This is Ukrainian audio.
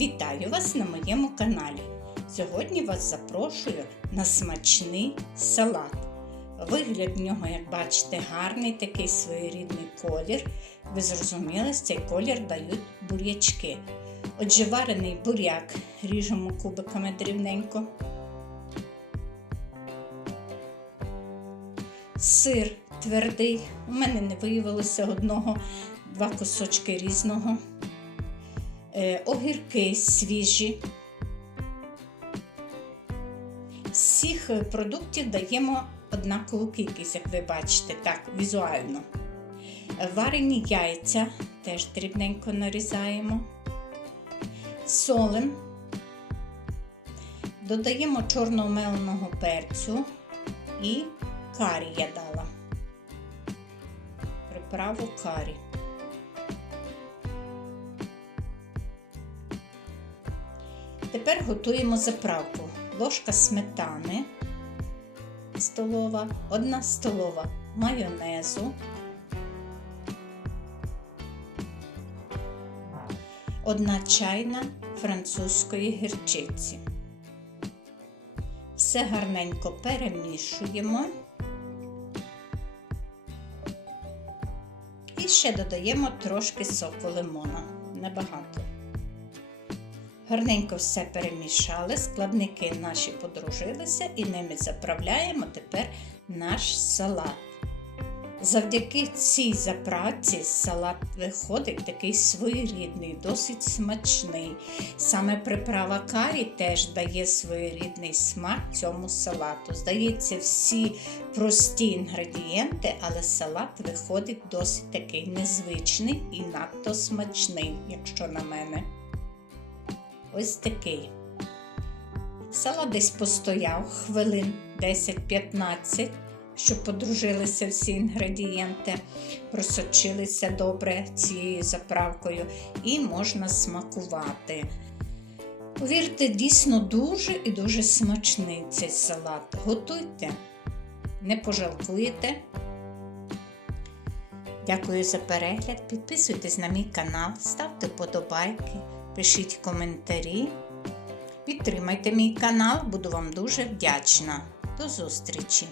Вітаю вас на моєму каналі. Сьогодні вас запрошую на смачний салат. Вигляд в нього, як бачите, гарний такий своєрідний колір. Ви зрозуміли, цей колір дають бурячки. Отже, варений буряк ріжемо кубиками дрібненько. Сир твердий. У мене не виявилося одного, два кусочки різного. Е, огірки свіжі. З продуктів даємо однакову кількість, як ви бачите, так, візуально. Варені яйця теж дрібненько нарізаємо. Солим. Додаємо чорного меленого перцю і карі я дала. Приправу карі. Тепер готуємо заправку. Ложка сметани столова, одна столова майонезу, одна чайна французької гірчиці. Все гарненько перемішуємо і ще додаємо трошки соку лимона. Небагато. Гарненько все перемішали, складники наші подружилися і ними заправляємо тепер наш салат. Завдяки цій заправці салат виходить такий своєрідний, досить смачний. Саме приправа карі теж дає своєрідний смак цьому салату. Здається, всі прості інгредієнти, але салат виходить досить такий незвичний і надто смачний, якщо на мене. Ось такий. Салат десь постояв хвилин 10-15, щоб подружилися всі інгредієнти, просочилися добре цією заправкою і можна смакувати. Повірте, дійсно дуже і дуже смачний цей салат. Готуйте, не пожалкуєте. Дякую за перегляд. Підписуйтесь на мій канал, ставте вподобайки, пишіть коментарі. Підтримайте мій канал, буду вам дуже вдячна. До зустрічі!